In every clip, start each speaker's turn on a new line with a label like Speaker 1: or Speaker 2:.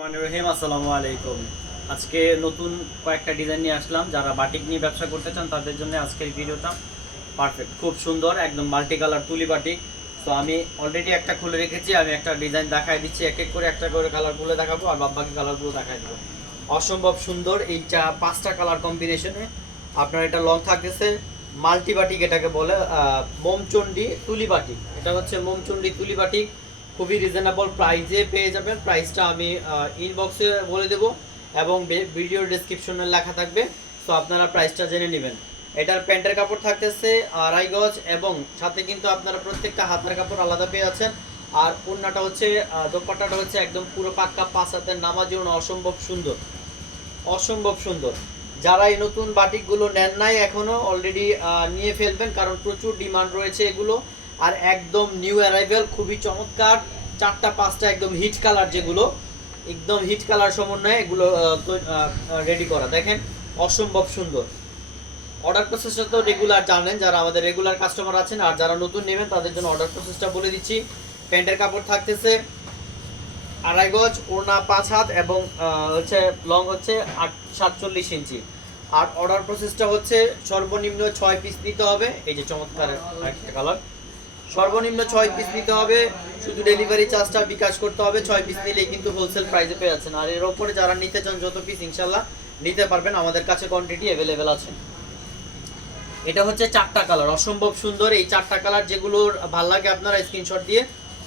Speaker 1: রহিম, আসসালামু আলাইকুম। আজকে নতুন কয়েকটা ডিজাইন নিয়ে আসলাম। যারা বাটিক নিয়ে ব্যবসা করতে চান, তাদের জন্য আজকের ভিডিওটা পারফেক্ট খুব সুন্দর, একদম মাল্টি কালার তুলি বাটিক তো আমি অলরেডি একটা খুলে রেখেছি, আমি একটা ডিজাইন দেখাই দিচ্ছি, এক এক করে একটা করে কালার খুলে দেখাবো, আর বাকি কালারগুলো দেখাই দেবো। অসম্ভব সুন্দর এইটা পাঁচটা কালার কম্বিনেশনে আপনার এটা লং থাকতেছে মাল্টি বাটিক এটাকে বলে মোমচন্ডি তুলি বাটিক এটা হচ্ছে মোমচন্ডি তুলি বাটিক খুবই রিজনেবল প্রাইসে পেয়ে যাবেন। প্রাইসটা আমি ইনবক্সে বলে দেবো এবং ভিডিও ডিসক্রিপশনে লেখা থাকবে। তো আপনারা প্রাইসটা জেনে নেবেন। এটার প্যান্টের কাপড় থাকতেছে আড়াই গজ এবং সাথে কিন্তু আপনারা প্রত্যেকটা হাতের কাপড় আলাদা পেয়ে যাচ্ছেন। আর ওড়নাটা হচ্ছে দোপাট্টাটা হচ্ছে একদম পুরো পাক্কা, পাঁচ হাতের নামাজি ওড়না। অসম্ভব সুন্দর। অসম্ভব সুন্দর। যারা এই নতুন বাটিকগুলো নেন নাই এখনও অলরেডি নিয়ে ফেলবেন কারণ প্রচুর ডিমান্ড রয়েছে এগুলো। আর একদম নিউ অ্যারাইভেল খুবই চমৎকার। চারটা, পাঁচটা একদম হিট কালার যেগুলো, একদম হিট কালার সমন্বয়ে এগুলো রেডি করা। দেখেন, অসম্ভব সুন্দর। অর্ডার প্রসেসটা তো রেগুলার জানেন, যারা আমাদের রেগুলার কাস্টমার আছেন আর যারা নতুন নেবেন, তাদের জন্য অর্ডার প্রসেসটা বলে দিচ্ছি। প্যান্টের কাপড় থাকতেছে, আড়াই গজ, ওড়না পাঁচ হাত এবং হচ্ছে লং হচ্ছে আট, সাতচল্লিশ ইঞ্চি। আর অর্ডার প্রসেসটা হচ্ছে সর্বনিম্ন ছয় পিস নিতে হবে। এই যে চমৎকার একটা কালার সর্বনিম্ন ছয় পিস নিতে হবে, শুধু ডেলিভারি চার্জটা বিকাশ করতে হবে, ছয় পিস নিলেই কিন্তু হোলসেল প্রাইসে পেয়ে যাচ্ছেন। আর এর ওপরে যারা নিতে চান যত পিস ইনশাল্লাহ নিতে পারবেন, আমাদের কাছে কোয়ান্টিটি অ্যাভেলেবেল আছে। এটা হচ্ছে চারটা কালার অসম্ভব সুন্দর। এই চারটা কালার যেগুলোর ভালো লাগে আপনারা স্ক্রিনশট দিয়ে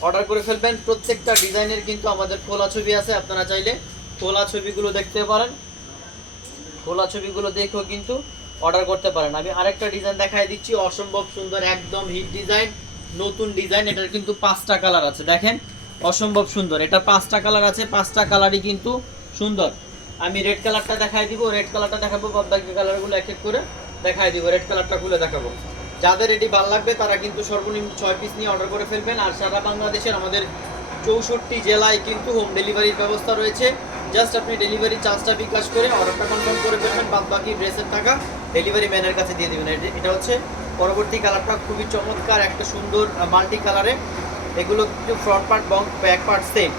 Speaker 1: অর্ডার করে ফেলবেন। প্রত্যেকটা ডিজাইনের কিন্তু আমাদের খোলা ছবি আছে, আপনারা চাইলে খোলা ছবিগুলো দেখতে পারেন। খোলা ছবিগুলো দেখেও কিন্তু অর্ডার করতে পারেন। আমি আরেকটা ডিজাইন দেখাই দিচ্ছি, অসম্ভব সুন্দর, একদম হিট ডিজাইন নতুন ডিজাইন, এটার কিন্তু পাঁচটা কালার আছে। দেখেন, অসম্ভব সুন্দর। এটা পাঁচটা কালার আছে, পাঁচটা কালারই কিন্তু সুন্দর। আমি রেড কালারটা দেখাই দিব রেড কালারটা দেখাবো বাদ বাকি কালারগুলো এক এক করে দেখাই দিব রেড কালারটা খুলে দেখাবো। যাদের এটি ভালো লাগবে, তারা কিন্তু সর্বনিম্ন ছয় পিস নিয়ে অর্ডার করে ফেলবেন। আর সারা বাংলাদেশের আমাদের চৌষট্টি জেলায় কিন্তু হোম ডেলিভারির ব্যবস্থা রয়েছে। জাস্ট আপনি ডেলিভারি চার্জটা বিকাশ করে অর্ডারটা কনফার্ম করে ফেলবেন, বাদবাকি ড্রেসের টাকা ডেলিভারি ম্যানের কাছে দিয়ে দেবেন। এটা হচ্ছে পরবর্তী কালারটা খুবই চমৎকার, একটা সুন্দর মাল্টি কালারে। এগুলো কিন্তু ফ্রন্ট পার্ট বং ব্যাক পার্ট সেম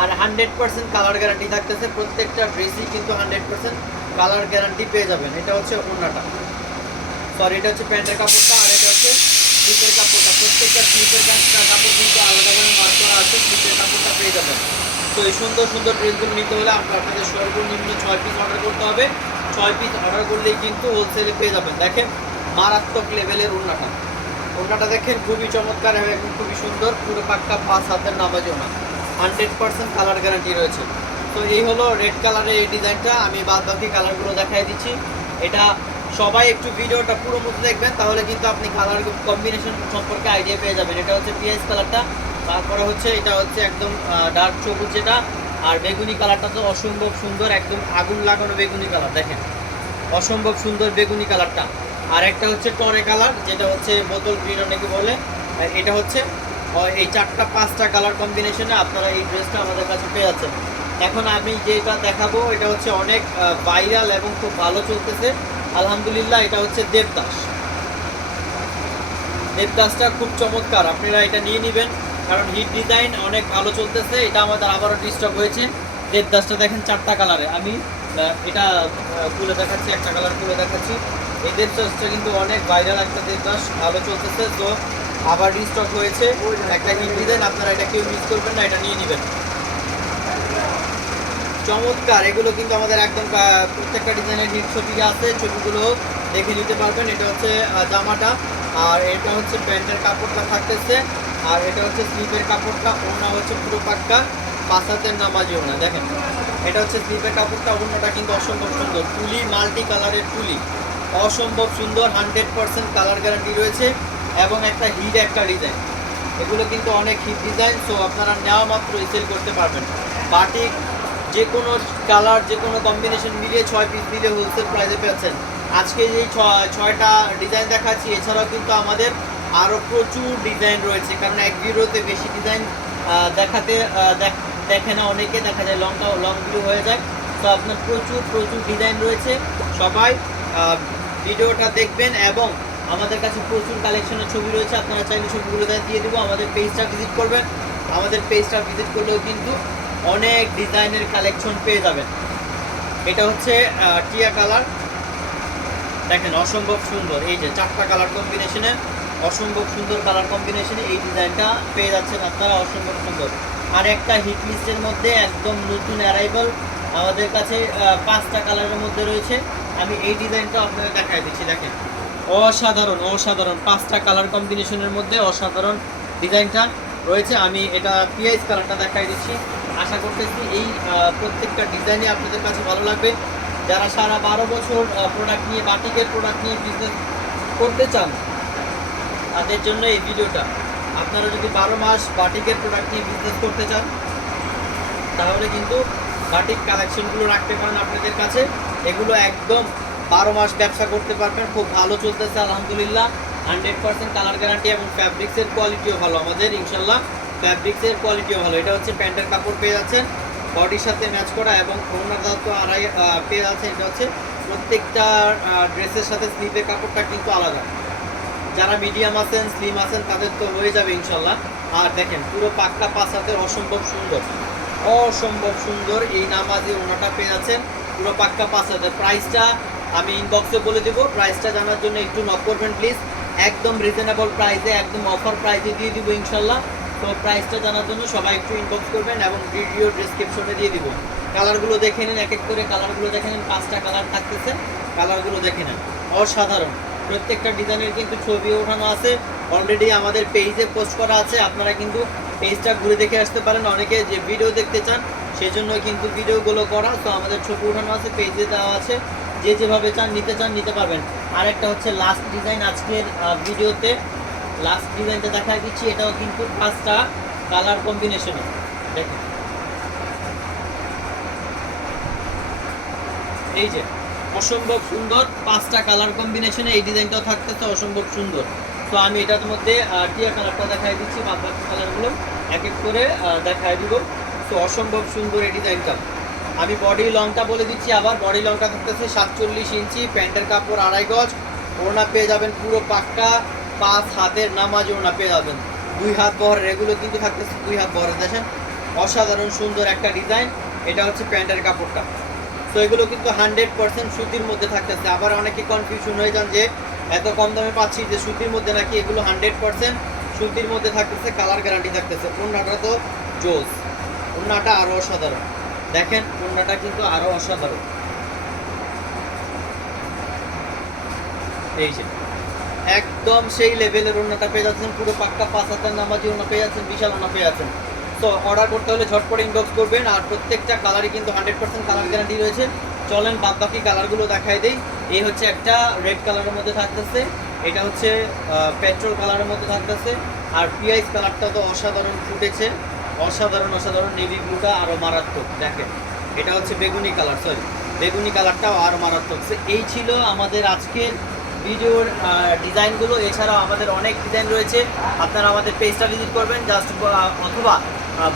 Speaker 1: আর হান্ড্রেড পার্সেন্ট কালার গ্যারান্টি থাকতেছে, প্রত্যেকটা ড্রেসই কিন্তু হান্ড্রেড পার্সেন্ট কালার গ্যারান্টি পেয়ে যাবেন। এটা হচ্ছে ওড়নাটা। সরি এটা হচ্ছে প্যান্টের কাপড়টা, আর এটা হচ্ছে স্লিপের কাপড়টা। প্রত্যেকটা স্লিপের কাপড় কিন্তু আলাদাভাবে মার্ক করা আছে, স্লিপের কাপড়টা পেয়ে যাবেন। তো এই সুন্দর সুন্দর ড্রেসগুলো নিতে হলে আপনাদের সর্বনিম্ন ছয় পিস অর্ডার করতে হবে। ছয় পিস অর্ডার করলেই কিন্তু হোলসেলে পেয়ে যাবেন। দেখেন মারাত্মক লেভেলের ওড়নাটা ওড়নাটা দেখেন খুবই চমৎকার এবং খুবই সুন্দর। পুরো পাক্কা পাঁচ হাতের নামাজও না। হান্ড্রেড পার্সেন্ট কালার গ্যারান্টি রয়েছে। তো এই হলো রেড কালারের এই ডিজাইনটা আমি বাদ বাকি কালারগুলো দেখাই দিচ্ছি। এটা সবাই একটু ভিডিওটা পুরো মতো দেখবেন, তাহলে কিন্তু আপনি কালার কম্বিনেশন সম্পর্কে আইডিয়া পেয়ে যাবেন। এটা হচ্ছে পিএস কালারটা তারপরে হচ্ছে এটা হচ্ছে একদম ডার্ক সবুজ যেটা। আর বেগুনি কালারটা তো অসম্ভব সুন্দর, একদম আগুন লাগানো বেগুনি কালার দেখেন। অসম্ভব সুন্দর বেগুনি কালারটা আর একটা হচ্ছে টরে কালার, যেটা হচ্ছে বোতল গ্রিন অনেকে বলে। এটা হচ্ছে এই চারটা, পাঁচটা কালার কম্বিনেশনে আপনারা এই ড্রেসটা আমাদের কাছে পেয়ে যাচ্ছেন। এখন আমি যেটা দেখাবো, এটা হচ্ছে অনেক ভাইরাল এবং খুব ভালো চলতেছে। আলহামদুলিল্লাহ, এটা হচ্ছে দেবদাস। দেবদাসটা খুব চমৎকার, আপনারা এটা নিয়ে নেবেন। কারণ হিট ডিজাইন অনেক ভালো চলতেছে, এটা আমাদের আবারও ডিস্টার্ব হয়েছে। দেবদাসটা দেখেন চারটা কালারে আমি এটা খুলে দেখাচ্ছি, একটা কালার খুলে দেখাচ্ছি। এই দেবদাসটা কিন্তু অনেক ভাইরাল একটা দেবদাস ভালো চলতেছে। তো আবার রিস্টক হয়েছে। একটা হিট ডিজাইন আপনারা এটা কেউ মিস করবেন না, এটা নিয়ে নেবেন। চমৎকার! এগুলো কিন্তু আমাদের একদম প্রত্যেকটা ডিজাইনের হিট ছবি আছে। ছবিগুলো দেখে নিতে পারবেন। এটা হচ্ছে জামাটা। আর এটা হচ্ছে প্যান্টের কাপড়টা থাকতেছে। আর এটা হচ্ছে স্লিপের কাপড়টা ওনা হচ্ছে পুরো পাক্কা পাঁচাতের নামাজি ওনা দেখেন। এটা হচ্ছে স্লিপের কাপড়টা ওনাটা কিন্তু অসম্ভব সুন্দর। তুলি মাল্টি কালারের তুলি অসম্ভব সুন্দর, হান্ড্রেড পার্সেন্ট কালার গ্যারান্টি রয়েছে এবং একটা হিট একটা ডিজাইন এগুলো কিন্তু অনেক হিট ডিজাইন সো আপনারা নেওয়া মাত্র সেল করতে পারবেন। বাটিক যে কোনো কালার, যে কোনো কম্বিনেশন মিলিয়ে ছয় পিস মিলিয়ে হোলসেল প্রাইসে পেয়েছেন আজকে ছ- ছয়টা ডিজাইন দেখাচ্ছি, এছাড়াও কিন্তু আমাদের আরও প্রচুর ডিজাইন রয়েছে। কারণ এক ভিডিওতে বেশি ডিজাইন দেখাতে দেখ- দেখে না অনেকে, দেখা যায় লংটা লং ভিডিও হয়ে যায়। তো আপনার প্রচুর প্রচুর ডিজাইন রয়েছে। সবাই ভিডিওটা দেখবেন এবং আমাদের কাছে প্রচুর কালেকশনের ছবি রয়েছে। আপনারা চাইলে ছবিগুলো দিয়ে দেবো। আমাদের পেজটা ভিজিট করবেন। আমাদের পেজটা ভিজিট করলেও কিন্তু অনেক ডিজাইনের কালেকশন পেয়ে যাবেন। এটা হচ্ছে টিয়া কালার দেখেন, অসম্ভব সুন্দর। এই যে চারটা কালার কম্বিনেশনে অসম্ভব সুন্দর কালার কম্বিনেশনে এই ডিজাইনটা পেয়ে যাচ্ছেন আপনারা। অসম্ভব সুন্দর। আর একটা হিট লিস্টের মধ্যে একদম নতুন অ্যারাইভাল আমাদের কাছে পাঁচটা কালারের মধ্যে রয়েছে। আমি এই ডিজাইনটা আপনাদের দেখাই দিচ্ছি, দেখেন। অসাধারণ অসাধারণ। পাঁচটা কালার কম্বিনেশনের মধ্যে অসাধারণ ডিজাইনটা রয়েছে। আমি এটা পিআইস কালারটা দেখাই দিচ্ছি। আশা করতেছি এই প্রত্যেকটা ডিজাইনই আপনাদের কাছে ভালো লাগবে। যারা সারা বারো বছর প্রোডাক্ট নিয়ে, বাটিকের প্রোডাক্ট নিয়ে বিজনেস করতে চান, তাদের জন্য এই ভিডিওটা আপনারা যদি বারো মাস বাটিকের প্রোডাক্ট নিয়ে বিজনেস করতে চান, তাহলে কিন্তু বাটিক কালেকশনগুলো রাখতে পারেন আপনাদের কাছে। এগুলো একদম বারো মাস ব্যবসা করতে পারবেন, খুব ভালো চলতেছে, আলহামদুলিল্লাহ। হান্ড্রেড পার্সেন্ট কালার গ্যারান্টি এবং ফ্যাব্রিক্সের কোয়ালিটিও ভালো আমাদের, ইনশাল্লাহ। ফ্যাব্রিক্সের কোয়ালিটিও ভালো। এটা হচ্ছে প্যান্টের কাপড় পেয়ে যাচ্ছেন বডির সাথে ম্যাচ করা এবং ওনার তো আড়াই পেয়ে যাচ্ছেন এটা হচ্ছে প্রত্যেকটা ড্রেসের সাথে স্লিপের কাপড়টা কিন্তু আলাদা। যারা মিডিয়াম আছেন স্লিম আছেন, তাদের তো হয়ে যাবে ইনশাল্লাহ। আর দেখেন, পুরো পাক্কা পাঁচ হাতের অসম্ভব সুন্দর। অসম্ভব সুন্দর এই নামাজি ওনাটা পেয়ে যাচ্ছেন। পুরো পাক্কা পাঁচ হাতের। প্রাইসটা আমি ইনবক্সে বলে দেবো। প্রাইসটা জানার জন্য একটু নক করবেন প্লিজ একদম রিজনেবল প্রাইসে একদম অফার প্রাইসে দিয়ে দিব ইনশাল্লাহ। তো প্রাইসটা জানার জন্য সবাই একটু ইনবক্স করবেন এবং ভিডিও ডিসক্রিপশনে দিয়ে দিব। কালারগুলো দেখে নিন, এক এক করে কালারগুলো দেখে নিন। পাঁচটা কালার থাকতেছে, কালারগুলো দেখে নেন। অসাধারণ। প্রত্যেকটা ডিজাইনের কিন্তু ছবি ওঠানো আছে। অলরেডি আমাদের পেজে পোস্ট করা আছে। আপনারা কিন্তু পেজটা ঘুরে দেখে আসতে পারেন। অনেকে যে ভিডিও দেখতে চান সেই জন্য কিন্তু ভিডিওগুলো করা। তো আমাদের ছবি ওঠানো আছে পেজে দেওয়া আছে। যে যেভাবে চান, নিতে চান, নিতে পারবেন। আরেকটা হচ্ছে লাস্ট ডিজাইন আজকের ভিডিওতে লাস্ট ডিজাইনটা দেখা দিচ্ছি। এটাও কিন্তু পাঁচটা কালার কম্বিনেশনে দেখুন। এই যে। অসম্ভব সুন্দর পাঁচটা কালার কম্বিনেশনে এই ডিজাইনটাও থাকতেছে অসম্ভব সুন্দর। তো আমি এটার মধ্যে টিয়া কালারটা দেখাই দিচ্ছি, বাদ বাকি কালারগুলো এক এক করে দেখাই দিব। তো অসম্ভব সুন্দর এই ডিজাইনটা আমি বডি লংটা বলে দিচ্ছি আবার বডি লংটা থাকতেছে সাতচল্লিশ ইঞ্চি, প্যান্টের কাপড় আড়াই গজ, ওড়না পেয়ে যাবেন পুরো পাক্কা, পাঁচ হাতের নামাজ ওড়না পেয়ে যাবেন। দুই হাত বহরের এগুলো কিন্তু থাকতেছে, দুই হাত বহরের দেখেন অসাধারণ সুন্দর একটা ডিজাইন এটা হচ্ছে প্যান্টের কাপড়টা। তো এগুলো কিন্তু হান্ড্রেড পার্সেন্ট সুতির মধ্যে থাকতেছে। আবার অনেকে কনফিউশন হয়ে যান যে, এত কম দামে পাচ্ছি যে সুতির মধ্যে নাকি এগুলো হান্ড্রেড পার্সেন্ট সুতির মধ্যে থাকতেছে কালার গ্যারান্টি থাকতেছে। ওড়নাটা তো জোস। ওড়নাটা আরও অসাধারণ। দেখেন, ওড়নাটা কিন্তু আরও অসাধারণ। এই যে, একদম সেই লেভেলের ওড়নাটা পেয়ে যাচ্ছেন। পুরো পাক্কা পাঁচ হাজার নামাজি ওড়না পেয়ে যাচ্ছেন, বিশাল ওড়না পেয়ে যাচ্ছেন। তো অর্ডার করতে হলে ঝটপট ইনবক্স করবেন আর প্রত্যেকটা কালারই কিন্তু হান্ড্রেড পার্সেন্ট কালার গ্যারান্টি রয়েছে। চলেন বাদ বাকি কালারগুলো দেখাই দেই। এই হচ্ছে একটা রেড কালারের মধ্যে থাকতেছে। এটা হচ্ছে পেট্রোল কালারের মধ্যে থাকতেছে। আর পিআইস কালারটা তো অসাধারণ ফুটেছে। অসাধারণ অসাধারণ নেভি ব্লুটা আরও মারাত্মক, দেখেন। এটা হচ্ছে বেগুনি কালার সরি বেগুনি কালারটাও আরও মারাত্মক। এই ছিল আমাদের আজকের ভিডিওর ডিজাইনগুলো এছাড়াও আমাদের অনেক ডিজাইন রয়েছে। আপনারা আমাদের পেজটা ভিজিট করবেন। জাস্ট অথবা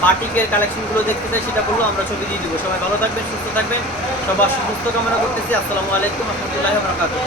Speaker 1: বাটিকের কালেকশনগুলো দেখতে চাই, সেটা বলল, আমরা ছবি দিয়ে দিব। সবাই ভালো থাকবেন, সুস্থ থাকবেন। সবার সুস্থ কামনা করতেছি। আসসালামু আলাইকুম, রহমতুল্লাহ বরকাতুহ।